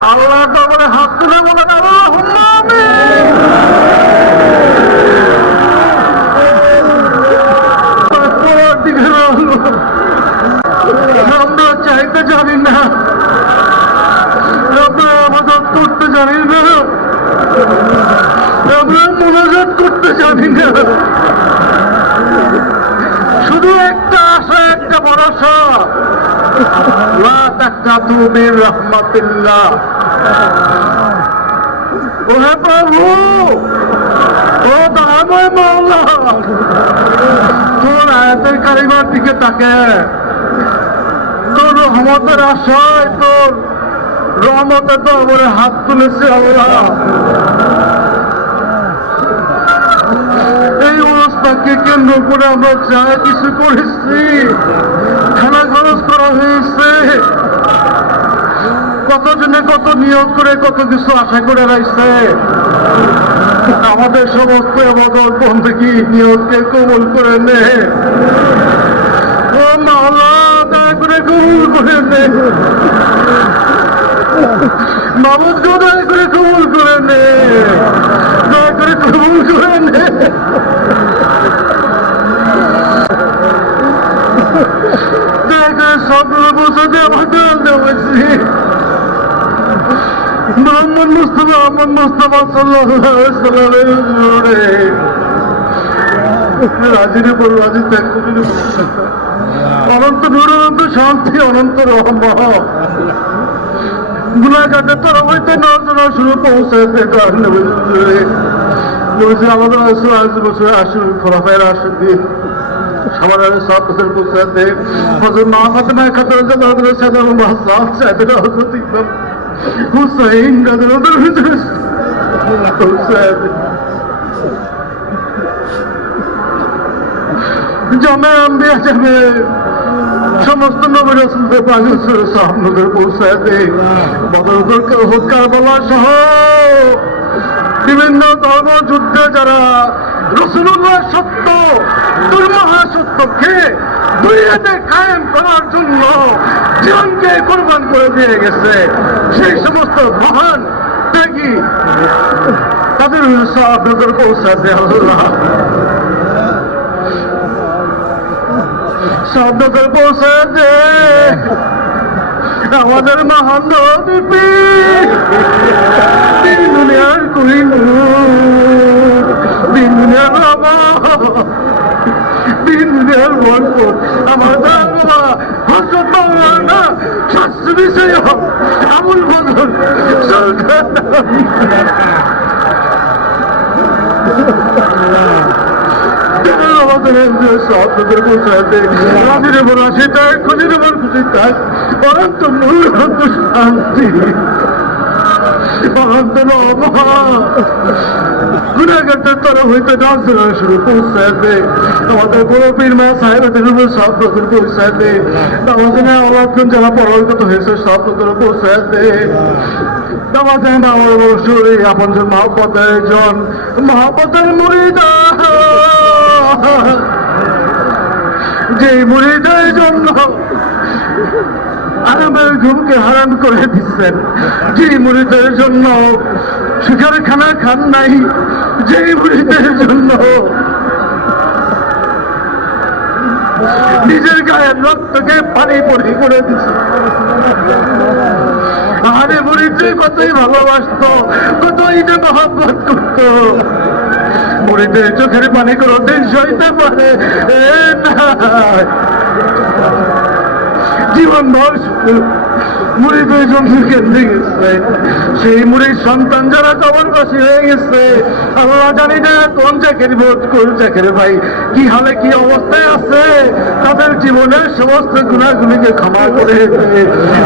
আল্লাহ দরবারে হাত তুলে বলে, আল্লাহুম্মা আমিন। তারপরের আমরা চাইতে জানি না। আমাদের করতে জানি না। আমরা মনোযোগ করতে জানি না। তোর কারিমার দিকে তাকে। তোর রহমতের আশায় তোর রহমতের দরবারে হাত তুলেছে আল্লাহ। এই অবস্থাকে কেন্দ্র করে আমরা যা কিছু করেছি নিয়োগ করে কত কিছু আশা করে রাখছে। আমাদের সমস্ত আমাদের বন্ধুকি নিয়োগকে কবুল করে নে। দয়া করে কবুল করে নে। মামুদ দয়া করে কবুল করে নে। দয়া করে কবুল করে নে। দয়া সবগুলো বছর আমাদের দেওয়াছি মোহাম্মদ মুস্তফা মোহাম্মদ মুস্তফা অনন্ত নূর, অনন্ত শান্তি, অনন্ত তোর হইতে শুরু আমাদের আসলে আজ বছর আসুন খোলাফায়ের আসুন দিয়ে সবার আগে সব বছর পৌঁছাতে হুসাইন পৌঁছাতে জমে আম্বিয়া যাবে সমস্ত নবী রসুলদের পাশে সামনে পৌঁছাতে বদর হত্যার বলা সহ বিভিন্ন ধর্ম যুদ্ধে যারা রসুল্লাহ সত্য, দুর্মহা সত্যকে দুনিয়াতে কায়েম করার জন্য জীবনকে কোরবান করে দিয়ে গেছে। সেই সমস্ত মহান ত্যাগী তাদের সব নজর পৌঁছাতে আল্লাহ সব নজর পৌঁছাতে আমাদের মহান নদী গল্প আমার বাবা হজরত না শাস্ত্র বিষয় আমুল বদল সরকার সবদের পৌঁছাতে খুশি তাই অনন্ত মূল শান্তি গুণাগারদের তরফ হইতে নাচনা শুরু পৌঁছাতে আমাদের বড় পীর মা সাহেবের উপর সব নতুন পৌঁছাতে আমাদের অবক্ষণ যারা পরগত হয়েছে সব নতুন পৌঁছাতে আমাদের আমার বসুরি আপন জন মহাপদের জন মহাপদের যে মুড়িদের জন্য আরামের ঘুমকে হারাম করে দিচ্ছেন। যে মুড়িদের জন্য সুখের খানা খান নাই যে মুড়িদের জন্য নিজের গায়ের রক্তকে পানি পরি করে দিচ্ছে। আরে মুড়িতে কতই ভালোবাসত, কতই না মহব্বত করতো। মুড়িতে চোখের পানি কোনো দিন সইতে পারে না। জীবন ভর মুড়িদের কেন্দ্রে গেছে সেই মুড়ির সন্তান যারা কবরবাসী হয়ে গেছে আল্লাহ জানি না কোন চাকরি বোধ কোন চাকরি ভাই। কি হালে কি অবস্থায় আছে? তাদের জীবনের সমস্ত গুণাগুলিকে ক্ষমা করে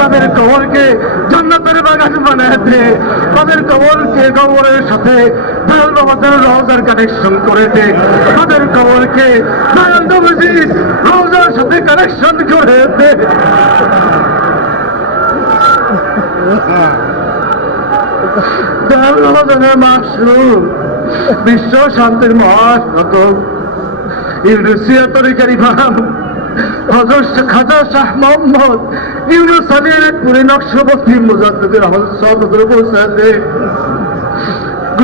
তাদের কবরকে জান্নাতের বাগান বানায় দে তাদের কবরকে কবরের সাথে রওজার কানেকশন করে দে তাদের রওজার সাথে কানেকশন করে দে ধর্মজনের মাসরুম বিশ্ব শান্তির মহাসত ইউরোসিয়া তরিকারি হজর খাজা শাহ মোহাম্মদ ইউনুস আলীর পুরী সব পৌঁছায় দে গুণাগার তো আমাদের অন্তর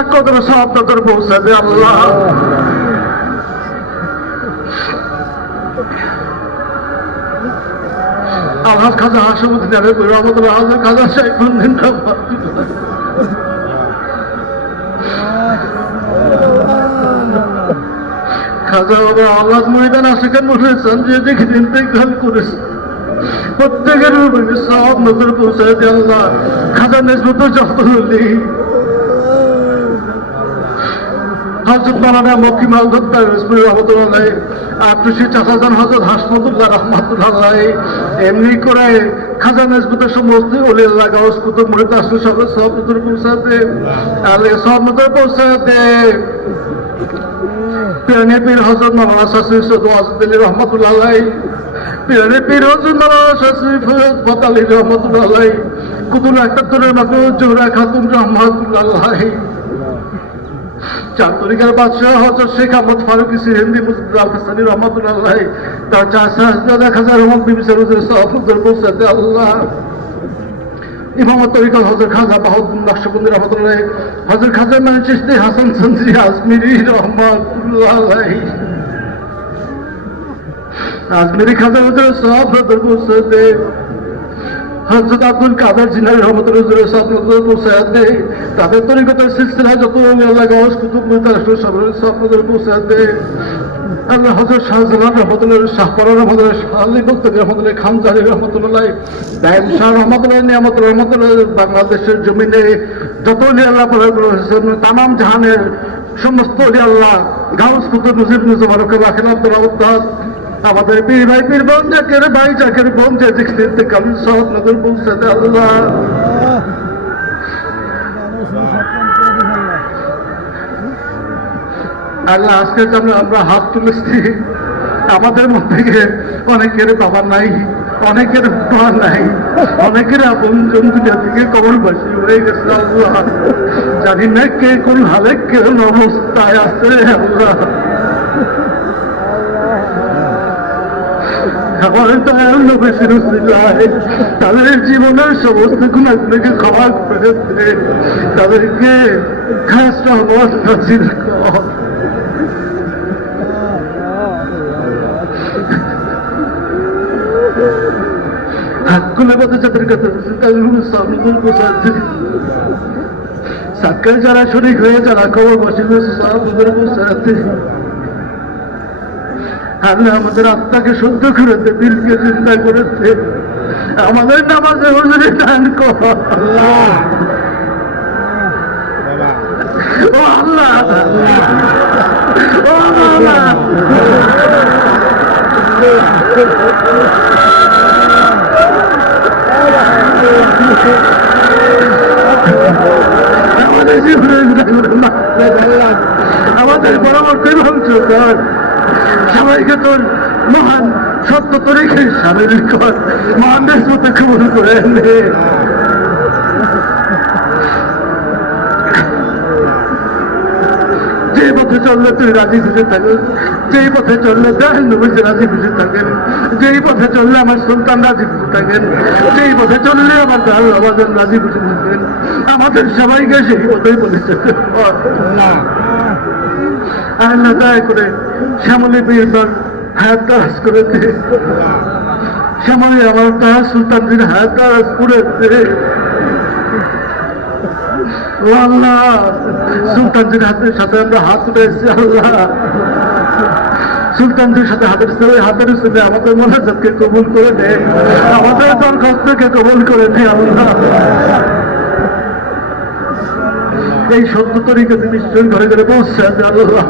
বাগের বাক্যতর সভাপতির পৌঁছায় দে, আল্লাহ। আল্লাহ খাজা হাসমুদ্দিন আরে রহমতুল্লাহ আল্লাহ খাজা শাইফুদ্দিন রহমতুল্লাহ খাজা বাবা, আল্লাহ ময়দান আশেখান বলেছেন যে দেখে ইন্তেকাল করেছে। প্রত্যেকের সব নজর পৌঁছায় দিয়ে আল্লাহ। খাজা নেসবত যত হলি। হজরত মালানা মক্কি মালদত্তা রসপুর রহমতুল্লাহ আটুসি চাচাজান হজরত হাসমতুল্লাহ রহমতুল্লাহ এমনি করে খাজা নজবুতের সমস্ত ওলি গাউস কুতুব মুরিদ আসল সব সব নজর পৌঁছাতে। আলে সব নজর পৌঁছাতে। পিরানি পীর হজরত মাওলানা শাসির সদ ওয়াজুদ্দিন রহমতুল্লাহ পিরানি পীর হজরত মাওলানা শাসির ফয়জ ফতালি রহমতুল্লাহ কুতুল একাত্তরের মাত্র জোহরা খাতুন রহমতুল্লাহ চার তরিকার বাদশাহ হজরত শেখ আহমদ ফারুক সিহেন্দি হাসানি রহমতুল্লাহ তার চার সাহায্য খাজা রহমত বিবি সরুজের সহফুদ্দর পৌঁছাতে আল্লাহ। ইমামত তরিকাল হজর খাজা বাহুদ্দিন নকশবন্দি রহমতুল্লাহ হজর খাজা মানে চিস্তি হাসান সন্দ্রি আজমিরি রহমতুল্লাহ আজমিরি খাজা হজর হজর পৌঁছাতে হজরত আব্দুল কাদের জিনারি রহমতুল্লাহ সব নজর পৌঁছায় দেয়। তাদের তরিকতার সিলসিলা যত আল্লাহ গাছ কুতুব মুতার সব সব নজর পৌঁছায় দেয়। আল্লাহ হজরত শাহজালাল রহমতুল্লাহ শাহপরা রহমতুল্লাহ, শাহালি বক্তব্য রহমতুল্লাহ খানজারি রহমতুল্লাহ, দায়ম শাহ রহমতুল্লাহ, নিয়ামত রহমতুল্লাহ, বাংলাদেশের জমিনে যত আল্লাহ তামাম জাহানের সমস্ত আল্লাহ গাউস কুতুব নজিব মুজব আরকে রাখেন আব্দুল আমাদের পীর ভাই পীর বোন, জাকের ভাই, জাকের বোন, যে দেখতে কামিল সব নজর পৌঁছাতে আল্লাহ। আল্লাহ, আজকে যেমন আমরা হাত তুলেছি। আমাদের মধ্যে অনেকের বাবা নাই, অনেকের মা নাই, অনেকের আপন জন দুনিয়া থেকে কবরবাসী হয়ে গেছে আল্লাহ। জানি না কে কোন হালে কেন অবস্থায় আছে আল্লাহ। আমার দয়াল নবেশের উসিলায় তাদের জীবনের সমস্ত গুণাগুলোকে ক্ষমা করে। তাদেরকে খাস রহমত নাসির কর মধ্যে যাদের তাদের সামনে বসাতে সাক্ষাৎ যারা শরিক হয়ে যারা খবর বসে বসাতে আল্লাহ আমাদের আত্মাকে শুদ্ধ করেছে দিলকে চিন্তা করেছে আমাদের নামাজে হুজুরে দান কর। ও আল্লাহ। ও আল্লাহ। আমাদের জীবনের আমাদের পরামর্শ ধ্বংস কর। সবাইকে তোর মহান সত্য তরিকে সামিল কর মহান মতো কবুল করে যে পথে চললে তুই রাজি খুশি থাকেন যেই পথে চললে দেহেন নবীজি রাজি খুশি থাকেন যেই পথে চললে আমার সন্তান রাজি খুশি থাকেন যেই পথে চললে আমার দাল আমাদের রাজি খুশি থাকেন আমাদের সবাইকে সেই পথেই বলেছে না। আল্লাহ দয়া করে শ্যামলী বীর হায়াত দাস করে দে সময় আমার তা সুলতানজির হাত পুরেছে ও আল্লাহ সুলতানজির হাতের সাথে আমরা হাত উঠেছি, আল্লাহ। সুলতানজির সাথে হাতের সাথে হাতের সাথে আমাদের মনোযোগকে কবুল করে দে আমাদের দরখাস্তকে কবুল করে দে আল্লাহ। এই সত্য তরিকাতে নিশ্চয় ঘরে ঘরে পৌঁছে আল্লাহ।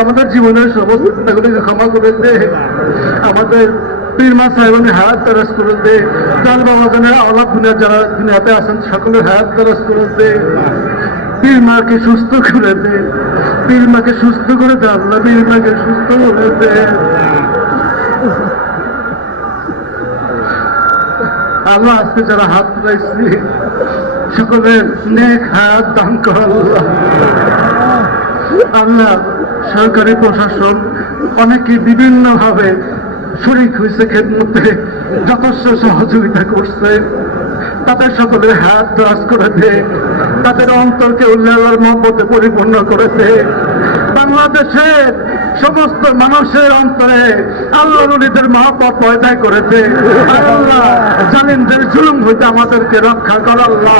আমাদের জীবনের সমস্ত ক্ষমা করে দে। আমাদের পীরমা সাহেবের হায়াত তারাস করে দে। তার বাবা জানের আলাপ দুনিয়া যারা দুনিয়াতে আছেন, সকলের হায়াত তারাস করে দে। পীর মাকে সুস্থ করে দে। পীর মাকে সুস্থ করে দে, আল্লাহ পীর মাকে সুস্থ করে দে। আল্লাহ আজকে যারা হাত তুলাইছি সকলের নেক হাত দান আল্লাহ সরকারি প্রশাসন অনেকে বিভিন্ন ভাবে শরিক হয়েছে খেদমতে, যথেষ্ট সহযোগিতা করছে। তাদের সকলের হাত দ্রাস করেছে, তাদের অন্তরকে উল্লাহর মহব্বতে পরিপূর্ণ করেছে। বাংলাদেশের সমস্ত মানুষের অন্তরে আল্লাহ নদীদের মহাপথ পয়দা করেছে। আল্লাহ জামিনদের জুলুম হইতে আমাদেরকে রক্ষা কর আল্লাহ।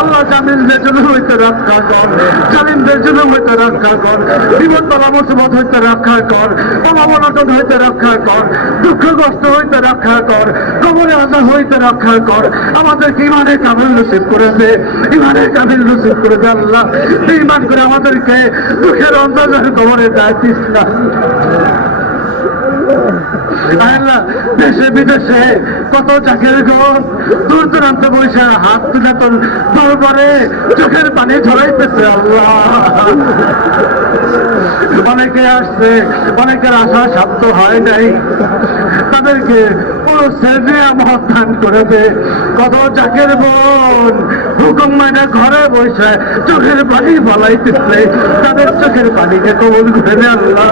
আল্লাহ জামিনদের জুলুম হইতে রক্ষা কর। জামিনদের জুলুম হইতে রক্ষা কর। জীবন তলা মুসিবত হইতে রক্ষা কর। অমাবনটন হইতে রক্ষা কর। দুঃখগ্রস্ত হইতে রক্ষা কর। কবরে আজা হইতে রক্ষা কর। আমাদেরকে ইমানের কামিল নসিব করে দে ইমানের কামিল নসিব করে দে আল্লাহ। ইমান করে আমাদেরকে দুঃখের অন্তর্গত কবরে দায় দিস না আল্লাহ, দেশে, বিদেশে কত চাকরির গর দূর দূরান্তে বসে হাত তুলে তোর দরবারে চোখের পানি ঝরাইতেছে আল্লাহ। অনেকে আসছে, অনেকের আশা সাধ্য হয় নাই। তাদেরকে পুরো শ্রেণি মহৎ দান করে দে। কত চাকের বোন হুকুম মানে ঘরে বসে চোখের পানি বলাইতেছে তাদের চোখের পানিকে কবুল করে আল্লাহ।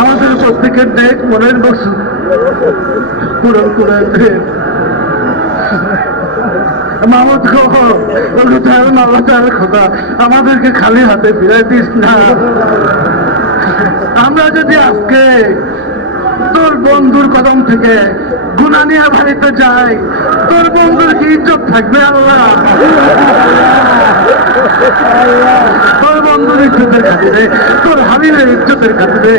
আমাদের প্রত্যেকের মনের করে দে মামদ খোদা আমাদেরকে খালি হাতে ফিরাই দিস না। আমরা যদি আজকে তোর বন্ধুর কদম থেকে গুণা নিয়ে বাড়িতে যাই। তোর বন্ধুর কি ইজ্জত থাকবে, আল্লাহ? তোর বন্ধুর ইজ্জতের খাতিরে, তোর হাবিবের ইজ্জতের খাতিরে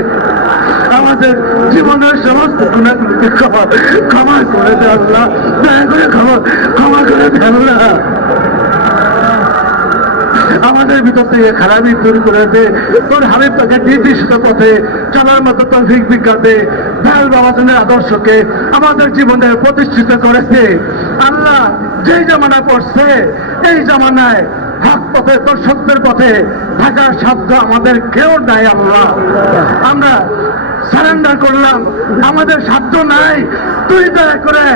আমাদের জীবনের সমস্ত গুণাগুলিকে ক্ষমা ক্ষমা করে দে, আল্লাহ। দয়া করে ক্ষমা ক্ষমা করে দে, আল্লাহ। আমাদের ভিতর থেকে খারাপই দূর করে দে। তোর হাবিব তাকে নির্দিষ্ট পথে চলার মতো তৌফিক বিজ্ঞাতে দয়াল বাবাজনের আদর্শকে আমাদের জীবনে প্রতিষ্ঠিত করেছে। আল্লাহ যেই জামানায় পড়ছে, এই জামানায় হক পথে সত্যের পথে থাকার সাধ্য আমাদের কেউ নাই আল্লাহ। আমরা সারেন্ডার করলাম, আমাদের সাধ্য নাই। তুই দয়া করে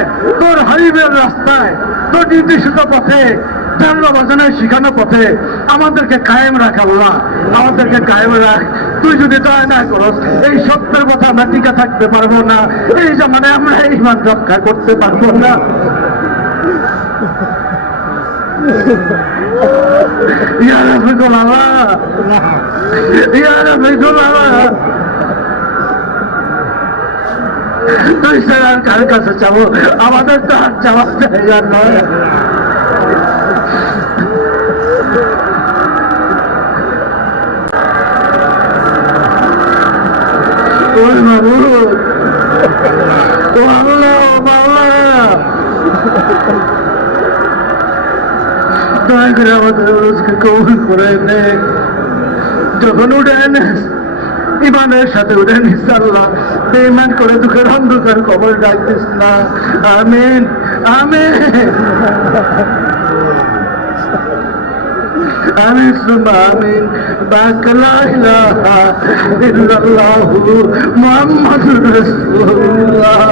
তোর হাবিবের রাস্তায়, তোর নির্দেশিত পথে জানলো বাজানের শিখানো পথে আমাদেরকে কায়েম রাখ আল্লাহ। আমাদেরকে কায়েম রাখ। তুই যদি দয়া না করস, এই সত্যের কথা আমরা টিকা থাকতে পারব না। এই আমরা রক্ষা করতে পারব না। কার কাছে চাবো আমাদের তো আর চাওয়ার জায়গা নয় দয়া করে আমাদের রোজকে কবুল করে নে যখন উঠে এনেস ইমানের সাথে উঠে নিস আল্লাহ বেইমান করে দুঃখের অন্ধকার কবর ডাকতিস না আমিন আমিন বাক লা ইলাহা ইল্লাল্লাহু মুহাম্মাদুর রাসূলুল্লাহ